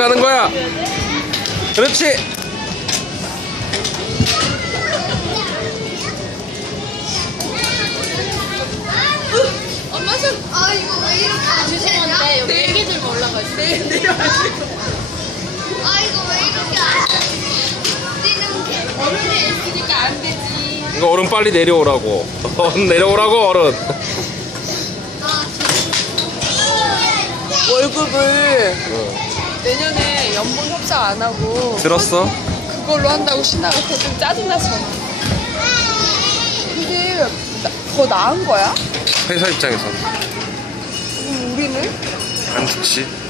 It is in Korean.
가는 거야. 그렇지. 엄마 손. 아 이거 왜 이렇게 안 되냐? 여기 애기 들고 올라가 있어. 내려가지고. 아 이거 왜 이렇게 안 뛰는 게? 어른이 있으니까 안 되지. 이거 어른 빨리 내려오라고. 어른 내려오라고 어른. 월급을 내년에 연봉 협상 안 하고 들었어? 그걸로 한다고 신나가 좀 짜증나서. 근데 더 나은 거야? 회사 입장에서 그럼 우리는? 안 좋지.